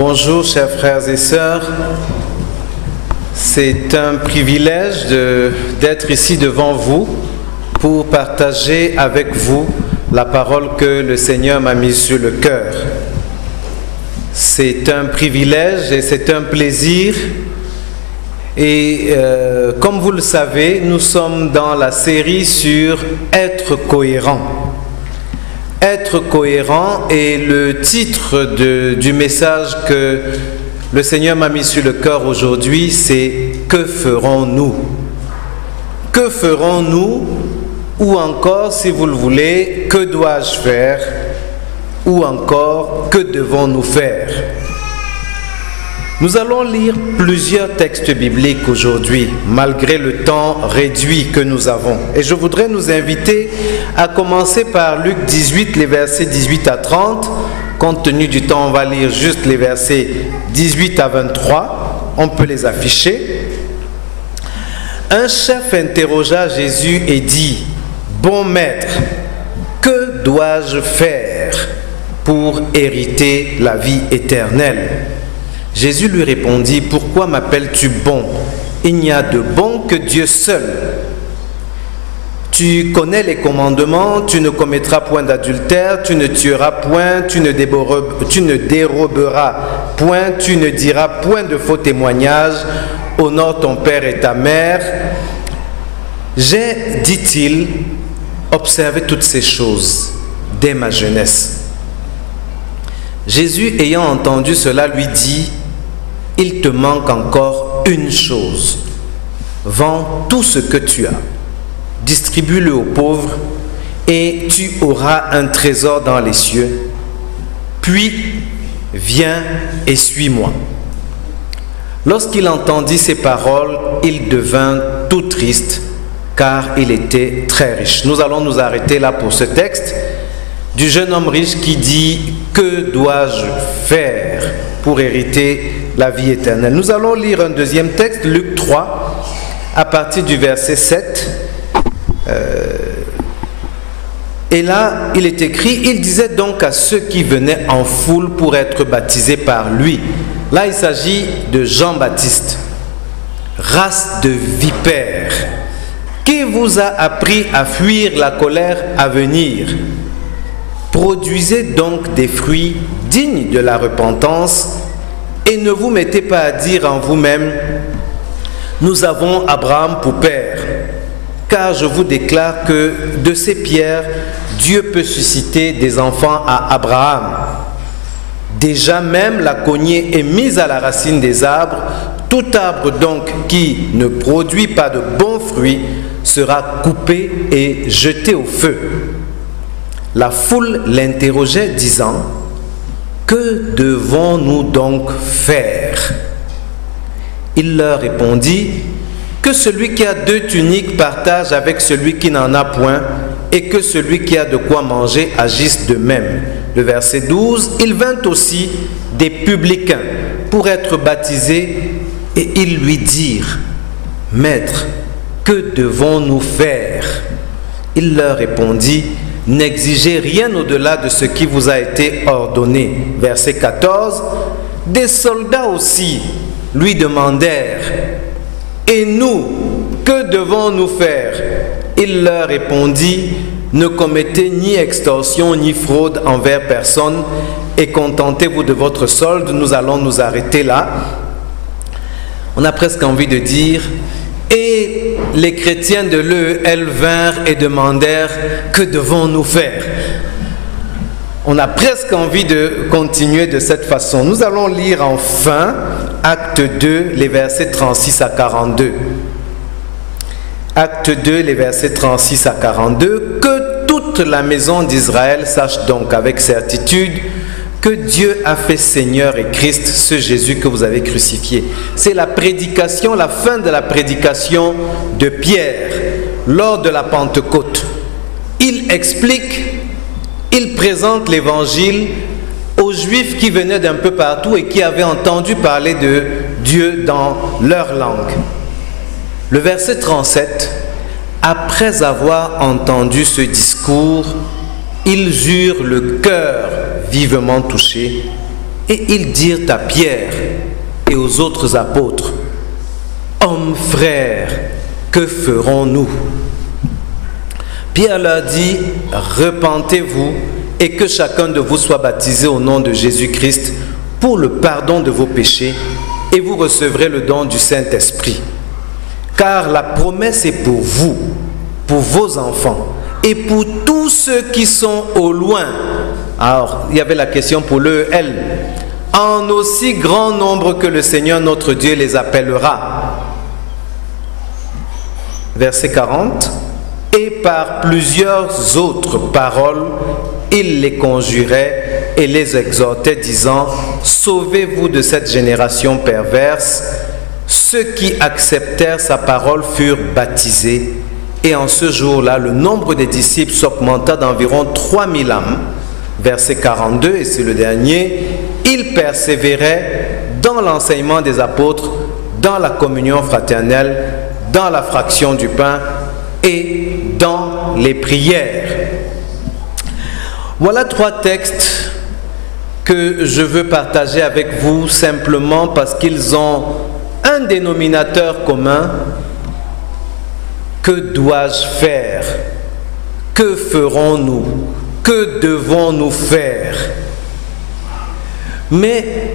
Bonjour chers frères et sœurs, c'est un privilège d'être ici devant vous pour partager avec vous la parole que le Seigneur m'a mise sur le cœur. C'est un privilège et c'est un plaisir et comme vous le savez, nous sommes dans la série sur être cohérent. Être cohérent est le titre du message que le Seigneur m'a mis sur le cœur aujourd'hui, c'est « Que ferons-nous » ? Que ferons-nous ? Ou encore, si vous le voulez, « Que dois-je faire » ? Ou encore, « Que devons-nous faire » ? Nous allons lire plusieurs textes bibliques aujourd'hui, malgré le temps réduit que nous avons. Et je voudrais nous inviter à commencer par Luc 18, les versets 18 à 30. Compte tenu du temps, on va lire juste les versets 18 à 23. On peut les afficher. Un chef interrogea Jésus et dit, « Bon maître, que dois-je faire pour hériter la vie éternelle ?» Jésus lui répondit, « Pourquoi m'appelles-tu bon? Il n'y a de bon que Dieu seul. Tu connais les commandements, tu ne commettras point d'adultère, tu ne tueras point, tu ne déroberas point, tu ne diras point de faux témoignages, honore ton père et ta mère. » J'ai, dit-il, observé toutes ces choses dès ma jeunesse. Jésus, ayant entendu cela, lui dit, « Il te manque encore une chose. Vends tout ce que tu as, distribue-le aux pauvres, et tu auras un trésor dans les cieux. Puis, viens et suis-moi. » Lorsqu'il entendit ces paroles, il devint tout triste, car il était très riche. Nous allons nous arrêter là pour ce texte du jeune homme riche qui dit « Que dois-je faire pour hériter la vie éternelle ?» Nous allons lire un deuxième texte, Luc 3, à partir du verset 7. Et là, il est écrit, il disait donc à ceux qui venaient en foule pour être baptisés par lui. Là, il s'agit de Jean-Baptiste. « Race de vipères, qui vous a appris à fuir la colère à venir ? Produisez donc des fruits dignes de la repentance et ne vous mettez pas à dire en vous-même, nous avons Abraham pour père. Car je vous déclare que de ces pierres, Dieu peut susciter des enfants à Abraham. Déjà même la cognée est mise à la racine des arbres. Tout arbre donc qui ne produit pas de bons fruits sera coupé et jeté au feu. » La foule l'interrogeait, disant, « Que devons-nous donc faire ?» Il leur répondit, « Que celui qui a 2 tuniques partage avec celui qui n'en a point, et que celui qui a de quoi manger agisse de même. » Le verset 12, « Il vint aussi des publicains pour être baptisés, et ils lui dirent, « Maître, que devons-nous faire ?» Il leur répondit, « N'exigez rien au-delà de ce qui vous a été ordonné. » Verset 14. Des soldats aussi lui demandèrent, « Et nous, que devons-nous faire ?» Il leur répondit, « Ne commettez ni extorsion ni fraude envers personne et contentez-vous de votre solde. » Nous allons nous arrêter là. On a presque envie de dire, et les chrétiens de l'EEL vinrent et demandèrent « Que devons-nous faire ?» On a presque envie de continuer de cette façon. Nous allons lire enfin Acte 2, les versets 36 à 42. Acte 2, les versets 36 à 42. « Que toute la maison d'Israël sache donc avec certitude que Dieu a fait Seigneur et Christ, ce Jésus que vous avez crucifié. » C'est la prédication, la fin de la prédication de Pierre lors de la Pentecôte. Il explique, il présente l'évangile aux Juifs qui venaient d'un peu partout et qui avaient entendu parler de Dieu dans leur langue. Le verset 37, après avoir entendu ce discours, ils eurent le cœur vivement touché Et ils dirent à Pierre et aux autres apôtres, « Hommes frères, que ferons-nous » Pierre leur dit, « Repentez-vous et que chacun de vous soit baptisé au nom de Jésus-Christ pour le pardon de vos péchés et vous recevrez le don du Saint-Esprit. Car la promesse est pour vous, pour vos enfants et pour tous ceux qui sont au loin. » Alors, il y avait la question pour le elle. « En aussi grand nombre que le Seigneur notre Dieu les appellera. » Verset 40. « Et par plusieurs autres paroles, il les conjurait et les exhortait, disant, « Sauvez-vous de cette génération perverse. » Ceux qui acceptèrent sa parole furent baptisés. Et en ce jour-là, le nombre des disciples s'augmenta d'environ 3000 âmes. Verset 42, et c'est le dernier. Ils persévéraient dans l'enseignement des apôtres, dans la communion fraternelle, dans la fraction du pain et dans les prières. Voilà 3 textes que je veux partager avec vous simplement parce qu'ils ont un dénominateur commun. Que dois-je faire? Que ferons-nous? Que devons-nous faire? Mais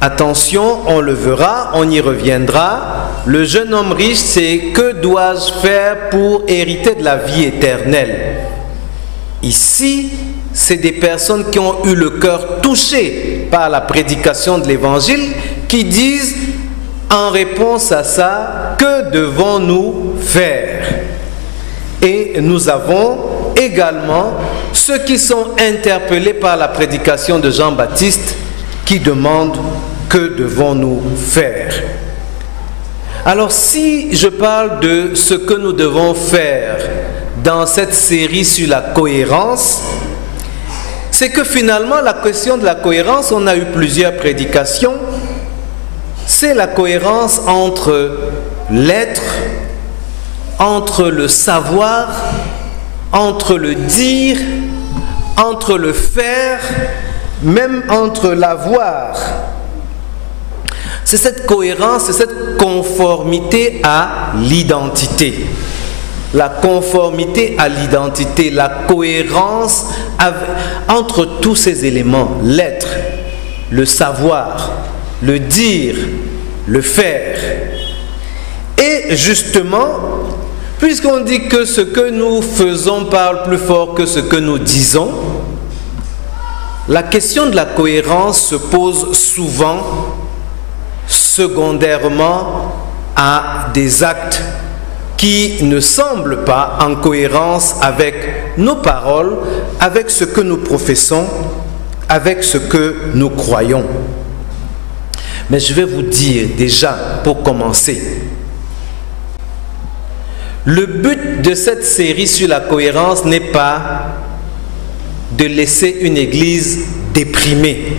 attention, on le verra, on y reviendra. Le jeune homme riche, c'est que dois-je faire pour hériter de la vie éternelle? Ici, c'est des personnes qui ont eu le cœur touché par la prédication de l'évangile, qui disent en réponse à ça, que devons-nous faire? Et nous avons également ceux qui sont interpellés par la prédication de Jean-Baptiste, qui demandent que devons-nous faire? Alors si je parle de ce que nous devons faire dans cette série sur la cohérence, c'est que finalement la question de la cohérence, on a eu plusieurs prédications, c'est la cohérence entre l'être, entre le savoir, entre le dire, entre le faire, même entre l'avoir. C'est cette cohérence, c'est cette conformité à l'identité. La conformité à l'identité, la cohérence entre tous ces éléments, l'être, le savoir, le dire, le faire. Et justement, puisqu'on dit que ce que nous faisons parle plus fort que ce que nous disons, la question de la cohérence se pose souvent secondairement à des actes qui ne semblent pas en cohérence avec nos paroles, avec ce que nous professons, avec ce que nous croyons. Mais je vais vous dire déjà, pour commencer, le but de cette série sur la cohérence n'est pas de laisser une église déprimée,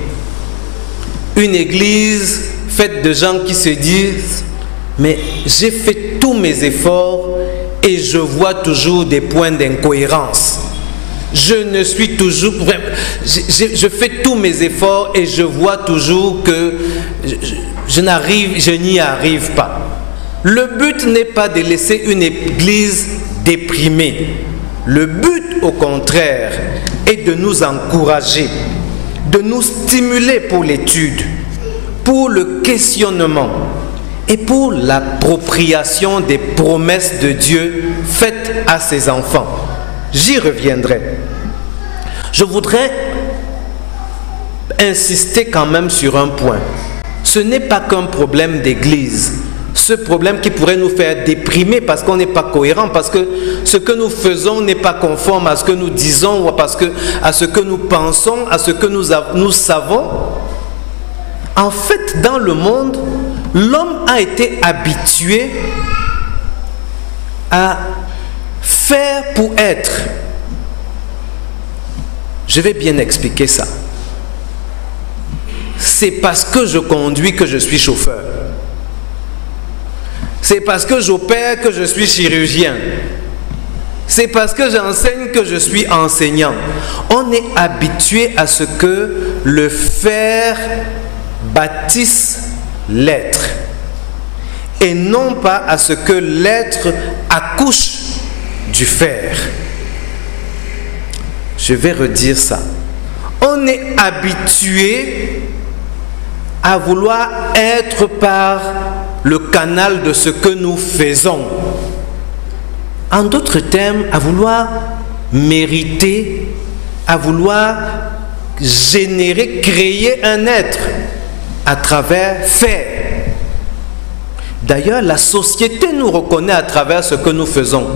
une église faite de gens qui se disent « mais j'ai fait tous mes efforts et je vois toujours des points d'incohérence. Je ne suis toujours... je fais tous mes efforts et je vois toujours que je n'y arrive pas. » Le but n'est pas de laisser une église déprimée. Le but, au contraire, est de nous encourager, de nous stimuler pour l'étude, pour le questionnement et pour l'appropriation des promesses de Dieu faites à ses enfants. J'y reviendrai. Je voudrais insister quand même sur un point. Ce n'est pas qu'un problème d'église. Ce problème qui pourrait nous faire déprimer parce qu'on n'est pas cohérent, parce que ce que nous faisons n'est pas conforme à ce que nous disons ou à ce que nous pensons, à ce que nous savons. En fait, dans le monde, l'homme a été habitué à faire pour être. Je vais bien expliquer ça. C'est parce que je conduis que je suis chauffeur. C'est parce que j'opère que je suis chirurgien. C'est parce que j'enseigne que je suis enseignant. On est habitué à ce que le fer bâtisse l'être et non pas à ce que l'être accouche du fer. Je vais redire ça. On est habitué à vouloir être par le canal de ce que nous faisons. En d'autres termes, à vouloir mériter, à vouloir générer, créer un être à travers faire. D'ailleurs, la société nous reconnaît à travers ce que nous faisons.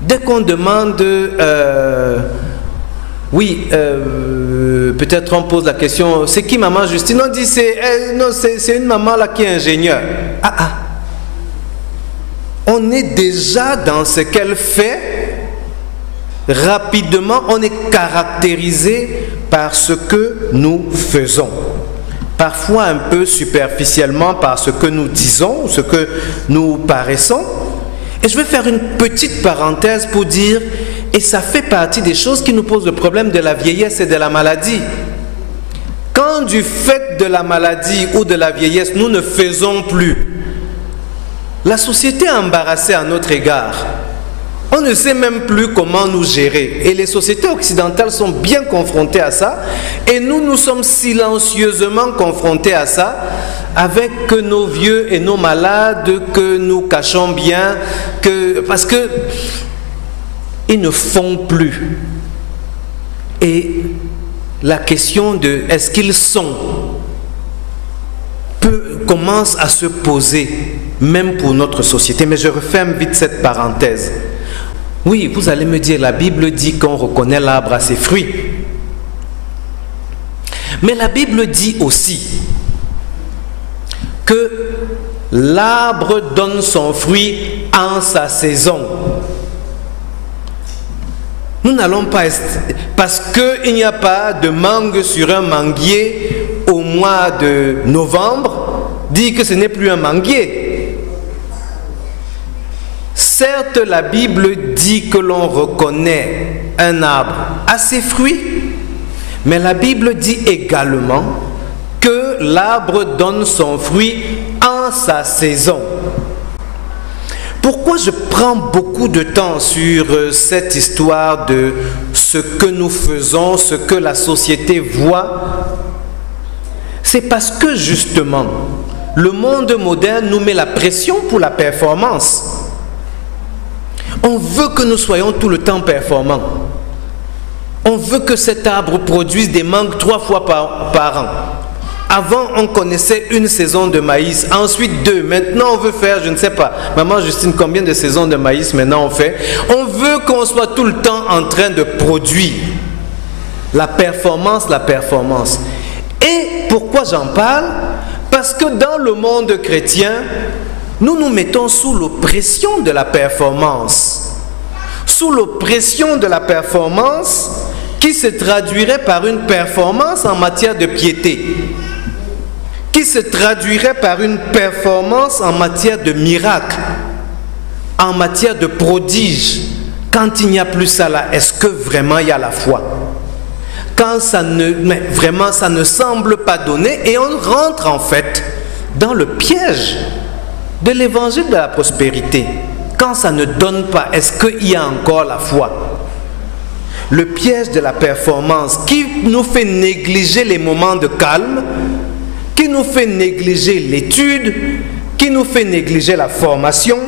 Dès qu'on demande, peut-être on pose la question, c'est qui maman Justine? On dit, c'est une maman là qui est ingénieure. On est déjà dans ce qu'elle fait. Rapidement, on est caractérisé par ce que nous faisons. Parfois un peu superficiellement par ce que nous disons, ce que nous paraissons. Et je vais faire une petite parenthèse pour dire, et ça fait partie des choses qui nous posent le problème de la vieillesse et de la maladie. Quand du fait de la maladie ou de la vieillesse, nous ne faisons plus, la société est embarrassée à notre égard. On ne sait même plus comment nous gérer. Et les sociétés occidentales sont bien confrontées à ça. Et nous sommes silencieusement confrontés à ça, avec nos vieux et nos malades que nous cachons bien, parce que ils ne font plus. Et la question de est-ce qu'ils sont commence à se poser, même pour notre société. Mais je referme vite cette parenthèse. Oui, vous allez me dire, la Bible dit qu'on reconnaît l'arbre à ses fruits. Mais la Bible dit aussi que l'arbre donne son fruit en sa saison. Nous n'allons pas, parce qu'il n'y a pas de mangue sur un manguier au mois de novembre, dire que ce n'est plus un manguier. Certes, la Bible dit que l'on reconnaît un arbre à ses fruits, mais la Bible dit également que l'arbre donne son fruit en sa saison. Pourquoi je prends beaucoup de temps sur cette histoire de ce que nous faisons, ce que la société voit? C'est parce que justement, le monde moderne nous met la pression pour la performance. On veut que nous soyons tout le temps performants. On veut que cet arbre produise des mangues 3 fois par an. Avant, on connaissait une saison de maïs, ensuite 2. Maintenant, on veut faire, je ne sais pas, maman Justine, combien de saisons de maïs maintenant on fait? On veut qu'on soit tout le temps en train de produire. La performance, la performance. Et pourquoi j'en parle? Parce que dans le monde chrétien, nous nous mettons sous l'oppression de la performance. Sous l'oppression de la performance qui se traduirait par une performance en matière de piété, qui se traduirait par une performance en matière de miracle, en matière de prodige. Quand il n'y a plus ça là, est-ce que vraiment il y a la foi? Quand ça ne semble pas donner, et on rentre en fait dans le piège de l'évangile de la prospérité. Quand ça ne donne pas, est-ce qu'il y a encore la foi? Le piège de la performance qui nous fait négliger les moments de calme, qui nous fait négliger l'étude, qui nous fait négliger la formation,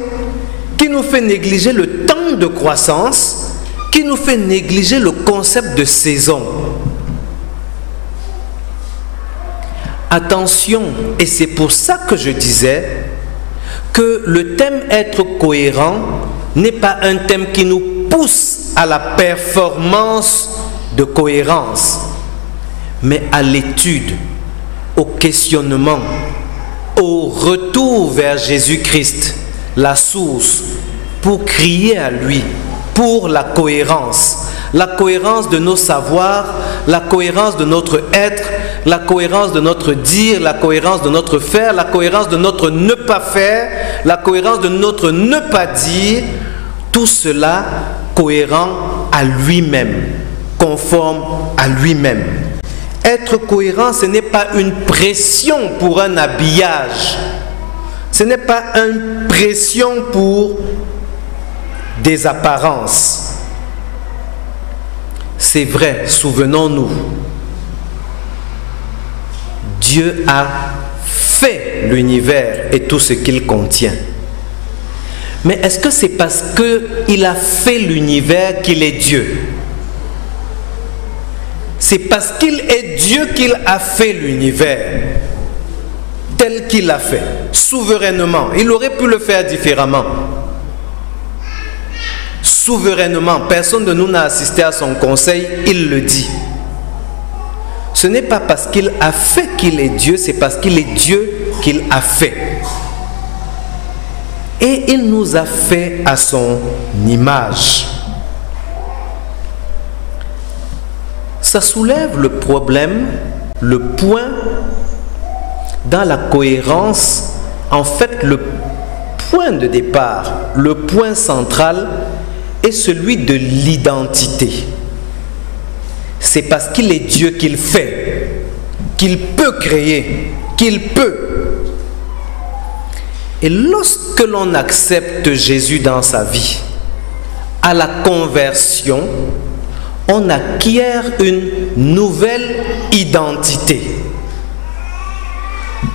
qui nous fait négliger le temps de croissance, qui nous fait négliger le concept de saison. Attention, et c'est pour ça que je disais que le thème être cohérent n'est pas un thème qui nous pousse à la performance de cohérence, mais à l'étude, au questionnement, au retour vers Jésus-Christ, la source, pour crier à lui, pour la cohérence de nos savoirs, la cohérence de notre être, la cohérence de notre dire, la cohérence de notre faire, la cohérence de notre ne pas faire, la cohérence de notre ne pas dire. Tout cela cohérent à lui-même, conforme à lui-même. Être cohérent, ce n'est pas une pression pour un habillage. Ce n'est pas une pression pour des apparences. C'est vrai, souvenons-nous. Dieu a fait l'univers et tout ce qu'il contient. Mais est-ce que c'est parce qu'il a fait l'univers qu'il est Dieu? C'est parce qu'il est Dieu qu'il a fait l'univers tel qu'il l'a fait, souverainement. Il aurait pu le faire différemment. Souverainement, personne de nous n'a assisté à son conseil, il le dit. Ce n'est pas parce qu'il a fait qu'il est Dieu, c'est parce qu'il est Dieu qu'il a fait. Et il nous a fait à son image. Ça soulève le problème, le point dans la cohérence. En fait, le point de départ, le point central est celui de l'identité. C'est parce qu'il est Dieu qu'il fait, qu'il peut créer, qu'il peut. Et lorsque l'on accepte Jésus dans sa vie, à la conversion, on acquiert une nouvelle identité.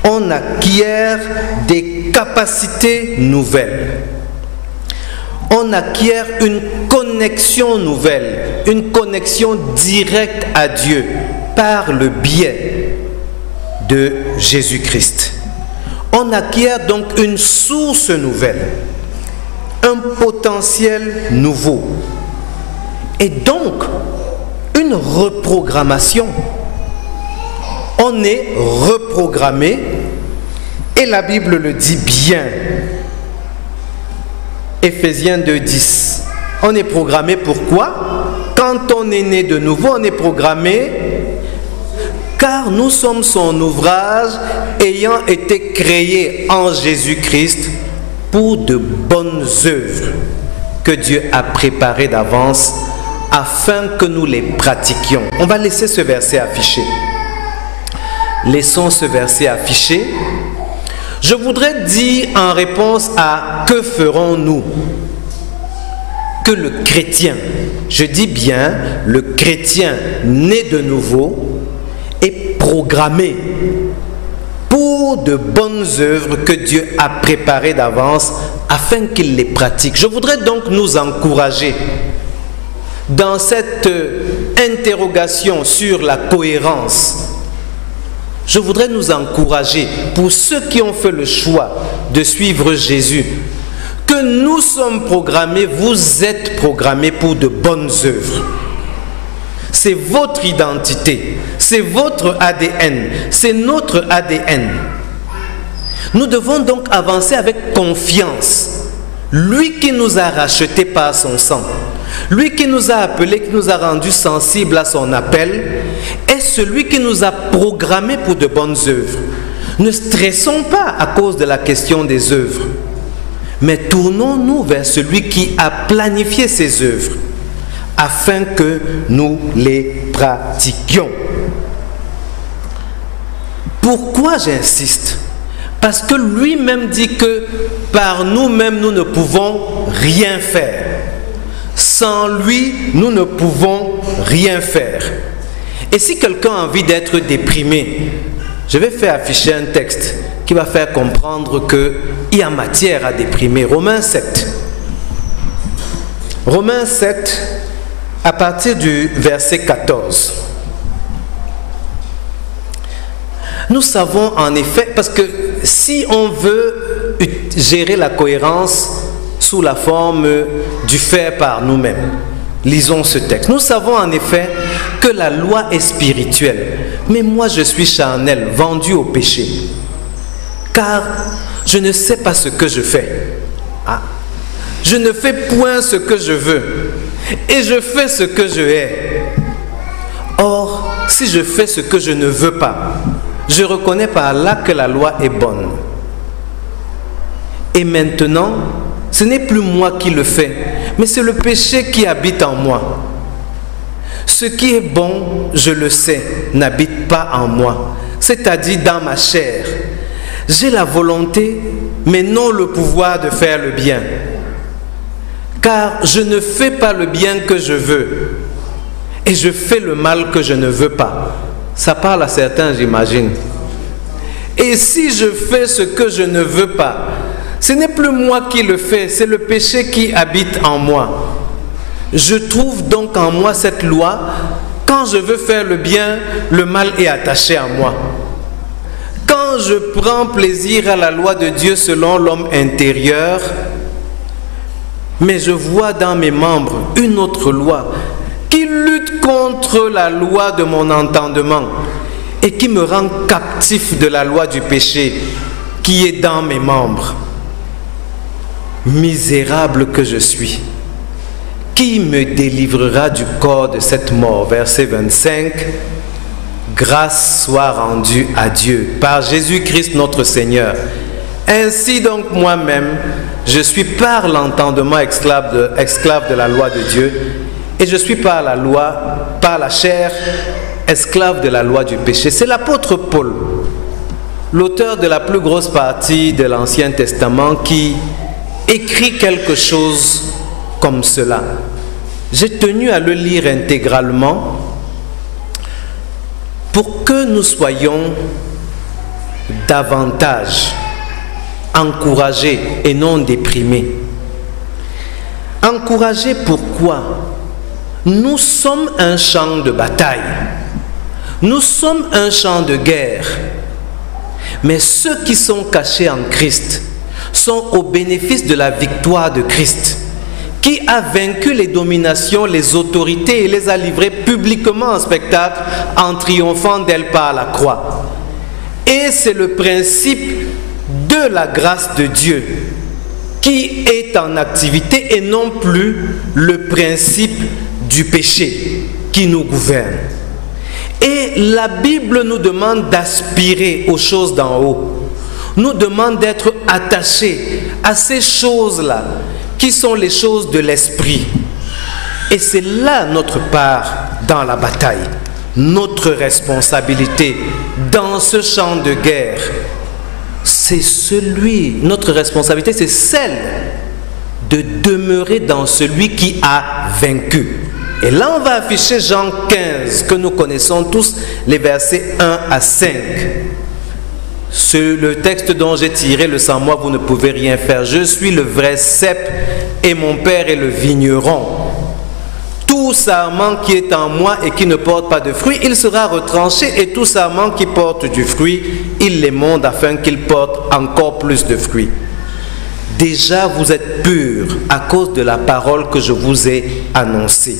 On acquiert des capacités nouvelles. On acquiert une connexion nouvelle, une connexion directe à Dieu par le biais de Jésus-Christ. On acquiert donc une source nouvelle, un potentiel nouveau et donc une reprogrammation. On est reprogrammé et la Bible le dit bien. Éphésiens 2:10. On est programmé pourquoi? Quand on est né de nouveau, on est programmé car nous sommes son ouvrage ayant été créé en Jésus-Christ pour de bonnes œuvres que Dieu a préparées d'avance afin que nous les pratiquions. On va laisser ce verset affiché. Laissons ce verset affiché. Je voudrais dire en réponse à que ferons-nous que le chrétien, je dis bien le chrétien né de nouveau, est programmé pour de bonnes œuvres que Dieu a préparées d'avance afin qu'il les pratique. Je voudrais donc nous encourager dans cette interrogation sur la cohérence. Je voudrais nous encourager, pour ceux qui ont fait le choix de suivre Jésus, que nous sommes programmés, vous êtes programmés pour de bonnes œuvres. C'est votre identité, c'est votre ADN, c'est notre ADN. Nous devons donc avancer avec confiance. Lui qui nous a rachetés par son sang, lui qui nous a appelés, qui nous a rendus sensibles à son appel, est celui qui nous a programmés pour de bonnes œuvres. Ne stressons pas à cause de la question des œuvres, mais tournons-nous vers celui qui a planifié ces œuvres afin que nous les pratiquions. Pourquoi j'insiste? Parce que lui-même dit que par nous-mêmes, nous ne pouvons rien faire. Sans lui, nous ne pouvons rien faire. Et si quelqu'un a envie d'être déprimé, je vais faire afficher un texte qui va faire comprendre qu'il y a matière à déprimer. Romains 7. Romains 7, à partir du verset 14. Nous savons en effet, parce que si on veut gérer la cohérence sous la forme du faire par nous-mêmes, lisons ce texte. Nous savons en effet que la loi est spirituelle, mais moi je suis charnel, vendu au péché, car je ne sais pas ce que je fais. Je ne fais point ce que je veux, et je fais ce que je hais. Or, si je fais ce que je ne veux pas, je reconnais par là que la loi est bonne. Et maintenant, Ce n'est plus moi qui le fais, mais c'est le péché qui habite en moi. Ce qui est bon, je le sais, n'habite pas en moi, c'est-à-dire dans ma chair. J'ai la volonté, mais non le pouvoir de faire le bien. Car je ne fais pas le bien que je veux, et je fais le mal que je ne veux pas. Ça parle à certains, j'imagine. Et si je fais ce que je ne veux pas, ce n'est plus moi qui le fais, c'est le péché qui habite en moi. Je trouve donc en moi cette loi. Quand je veux faire le bien, le mal est attaché à moi. Quand je prends plaisir à la loi de Dieu selon l'homme intérieur, mais je vois dans mes membres une autre loi qui lutte contre la loi de mon entendement et qui me rend captif de la loi du péché qui est dans mes membres. Misérable que je suis, qui me délivrera du corps de cette mort? Verset 25. Grâce soit rendue à Dieu par Jésus-Christ notre Seigneur. Ainsi donc moi-même, je suis par l'entendement esclave de la loi de Dieu, et je suis par la loi, par la chair, esclave de la loi du péché. C'est l'apôtre Paul, l'auteur de la plus grosse partie de l'Ancien Testament, qui écrit quelque chose comme cela. J'ai tenu à le lire intégralement pour que nous soyons davantage encouragés et non déprimés. Encouragés pourquoi? Nous sommes un champ de bataille. Nous sommes un champ de guerre. Mais ceux qui sont cachés en Christ sont au bénéfice de la victoire de Christ, qui a vaincu les dominations, les autorités et les a livrées publiquement en spectacle en triomphant d'elles par la croix. Et c'est le principe de la grâce de Dieu qui est en activité et non plus le principe du péché qui nous gouverne. Et la Bible nous demande d'aspirer aux choses d'en haut, nous demande d'être attachés à ces choses-là qui sont les choses de l'esprit. Et c'est là notre part dans la bataille, notre responsabilité dans ce champ de guerre. Notre responsabilité, c'est celle de demeurer dans celui qui a vaincu. Et là, on va afficher Jean 15, que nous connaissons tous, les versets 1 à 5. C'est le texte dont j'ai tiré: sans moi, vous ne pouvez rien faire. Je suis le vrai cep et mon Père est le vigneron. Tout sarment qui est en moi et qui ne porte pas de fruit, il sera retranché, et tout sarment qui porte du fruit, il l'émonde afin qu'il porte encore plus de fruits. Déjà, vous êtes purs à cause de la parole que je vous ai annoncée.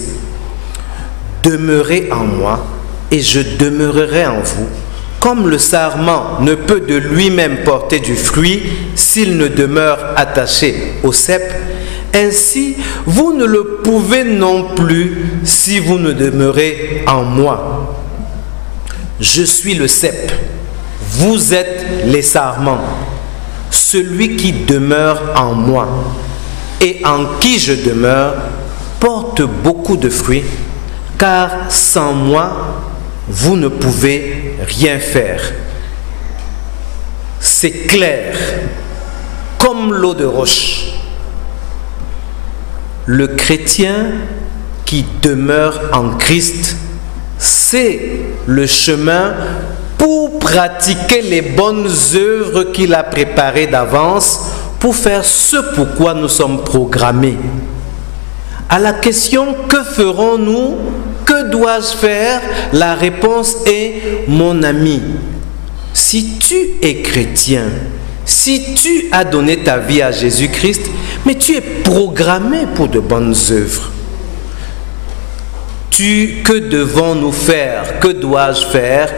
Demeurez en moi et je demeurerai en vous. Comme le sarment ne peut de lui-même porter du fruit s'il ne demeure attaché au cep, ainsi vous ne le pouvez non plus si vous ne demeurez en moi. Je suis le cep, vous êtes les sarments. Celui qui demeure en moi et en qui je demeure porte beaucoup de fruits, car sans moi, vous ne pouvez rien faire. C'est clair, comme l'eau de roche. Le chrétien qui demeure en Christ, c'est le chemin pour pratiquer les bonnes œuvres qu'il a préparées d'avance pour faire ce pourquoi nous sommes programmés. À la question « Que ferons-nous ? Que dois-je faire ?» la réponse est « Mon ami, si tu es chrétien, si tu as donné ta vie à Jésus-Christ, mais tu es programmé pour de bonnes œuvres. Que devons-nous faire? Que dois-je faire?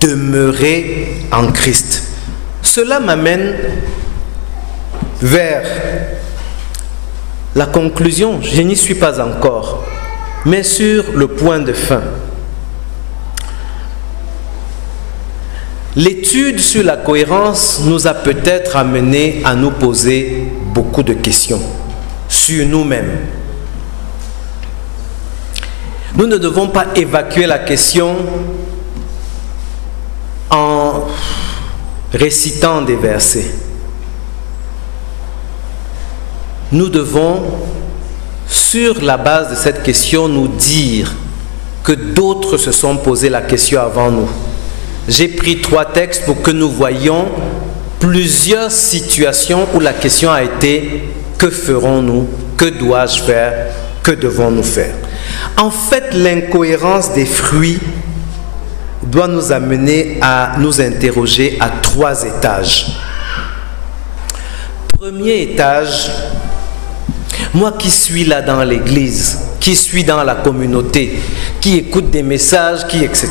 Demeurer en Christ. » Cela m'amène vers la conclusion. Je n'y suis pas encore, mais sur le point de fin. L'étude sur la cohérence nous a peut-être amené à nous poser beaucoup de questions sur nous-mêmes. Nous ne devons pas évacuer la question en récitant des versets. Nous devons, sur la base de cette question, nous dire que d'autres se sont posé la question avant nous. J'ai pris 3 textes pour que nous voyions plusieurs situations où la question a été « Que ferons-nous? Que dois-je faire? Que devons-nous faire ?» En fait, l'incohérence des fruits doit nous amener à nous interroger à 3 étages. Premier étage, moi qui suis là dans l'église, qui suis dans la communauté, qui écoute des messages, etc.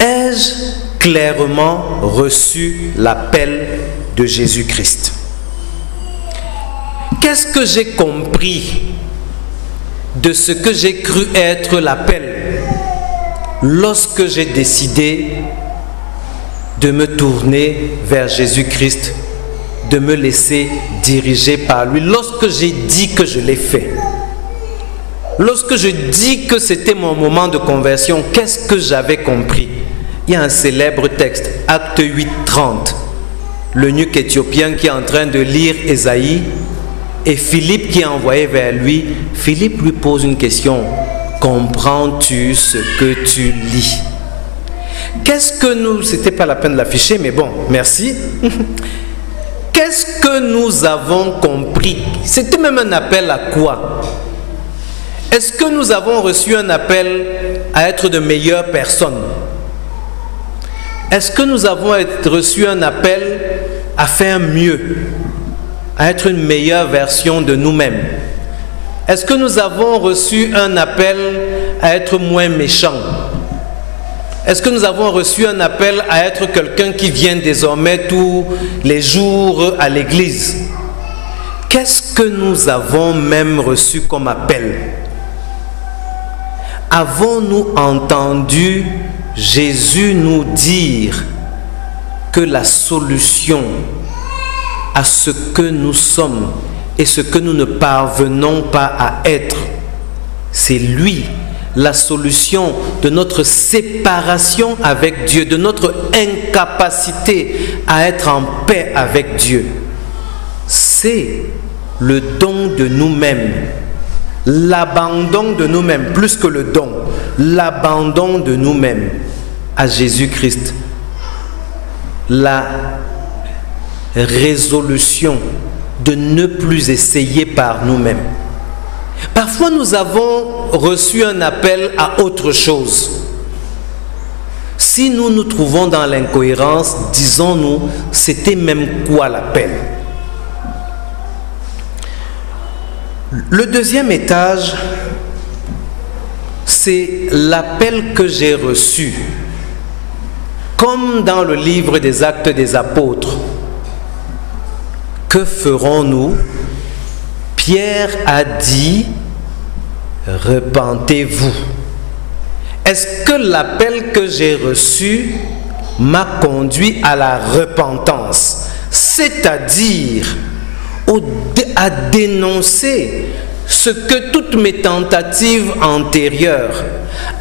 Ai-je clairement reçu l'appel de Jésus-Christ? Qu'est-ce que j'ai compris de ce que j'ai cru être l'appel lorsque j'ai décidé de me tourner vers Jésus-Christ, de me laisser diriger par lui, lorsque j'ai dit que je l'ai fait? Lorsque je dis que c'était mon moment de conversion, qu'est-ce que j'avais compris? Il y a un célèbre texte, Acte 8, 30. L'eunuque éthiopien qui est en train de lire Ésaïe et Philippe qui est envoyé vers lui. Philippe lui pose une question. Comprends-tu ce que tu lis? Qu'est-ce que nous... C'était pas la peine de l'afficher, mais bon, merci. Qu'est-ce que nous avons compris? C'était même un appel à quoi? Est-ce que nous avons reçu un appel à être de meilleures personnes? Est-ce que nous avons reçu un appel à faire mieux, à être une meilleure version de nous-mêmes? Est-ce que nous avons reçu un appel à être moins méchants? Est-ce que nous avons reçu un appel à être quelqu'un qui vient désormais tous les jours à l'église? Qu'est-ce que nous avons même reçu comme appel? Avons-nous entendu Jésus nous dire que la solution à ce que nous sommes et ce que nous ne parvenons pas à être, c'est lui, la solution de notre séparation avec Dieu, de notre incapacité à être en paix avec Dieu? C'est le don de nous-mêmes, l'abandon de nous-mêmes, plus que le don, l'abandon de nous-mêmes à Jésus-Christ, la résolution de ne plus essayer par nous-mêmes. Parfois, nous avons reçu un appel à autre chose. Si nous nous trouvons dans l'incohérence, disons-nous, c'était même quoi l'appel? Le deuxième étage, c'est l'appel que j'ai reçu. Comme dans le livre des Actes des Apôtres, que ferons-nous? Pierre a dit, repentez-vous. Est-ce que l'appel que j'ai reçu m'a conduit à la repentance? C'est-à-dire à dénoncer ce que toutes mes tentatives antérieures,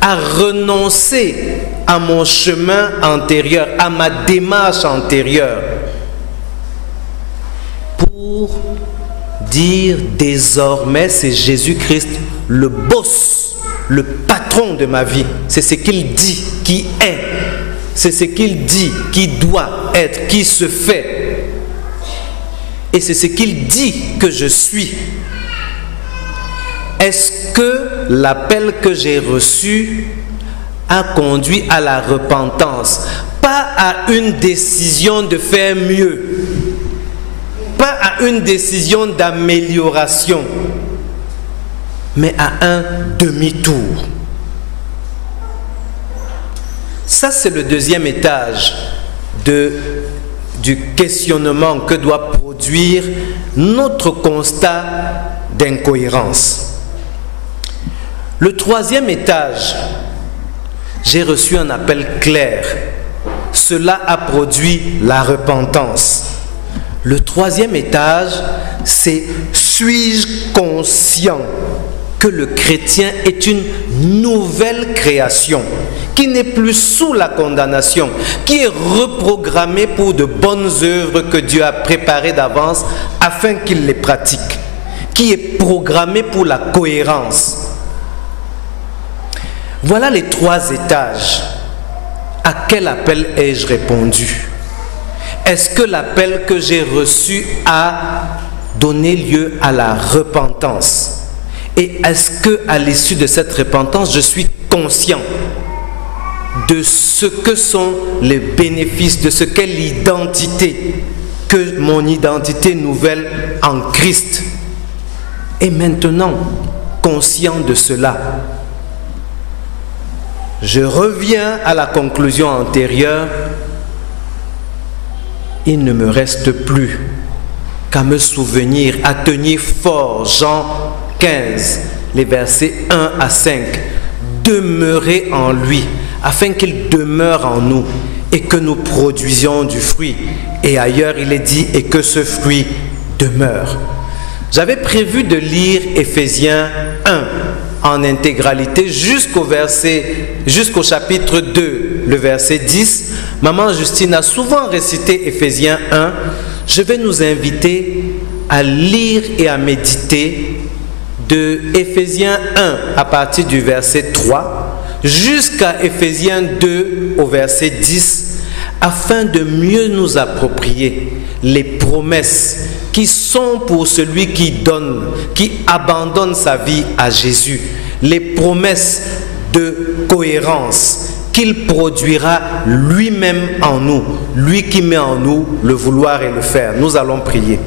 à renoncer à mon chemin antérieur, à ma démarche antérieure, pour dire désormais c'est Jésus-Christ le boss, le patron de ma vie. C'est ce qu'il dit qui est, c'est ce qu'il dit qui doit être, qui se fait. Et c'est ce qu'il dit que je suis. Est-ce que l'appel que j'ai reçu a conduit à la repentance? Pas à une décision de faire mieux, pas à une décision d'amélioration, mais à un demi-tour. Ça, c'est le deuxième étage du questionnement que doit produire notre constat d'incohérence. Le troisième étage, j'ai reçu un appel clair. Cela a produit la repentance. Le troisième étage, c'est suis-je conscient que le chrétien est une nouvelle création, qui n'est plus sous la condamnation, qui est reprogrammé pour de bonnes œuvres que Dieu a préparées d'avance afin qu'il les pratique, qui est programmé pour la cohérence. Voilà les trois étages. À quel appel ai-je répondu? Est-ce que l'appel que j'ai reçu a donné lieu à la repentance? Et est-ce qu'à l'issue de cette repentance, je suis conscient de ce que sont les bénéfices, de ce qu'est l'identité, que mon identité nouvelle en Christ? Et maintenant, conscient de cela, je reviens à la conclusion antérieure. Il ne me reste plus qu'à me souvenir, à tenir fort Jean 15, les versets 1 à 5. Demeurer en lui, afin qu'il demeure en nous et que nous produisions du fruit. Et ailleurs, il est dit, et que ce fruit demeure. J'avais prévu de lire Éphésiens 1 en intégralité jusqu'au chapitre 2, le verset 10. Maman Justine a souvent récité Éphésiens 1. Je vais nous inviter à lire et à méditer de Éphésiens 1 à partir du verset 3 jusqu'à Éphésiens 2 au verset 10, afin de mieux nous approprier les promesses qui sont pour celui qui donne, qui abandonne sa vie à Jésus, les promesses de cohérence qu'il produira lui-même en nous, lui qui met en nous le vouloir et le faire. Nous allons prier.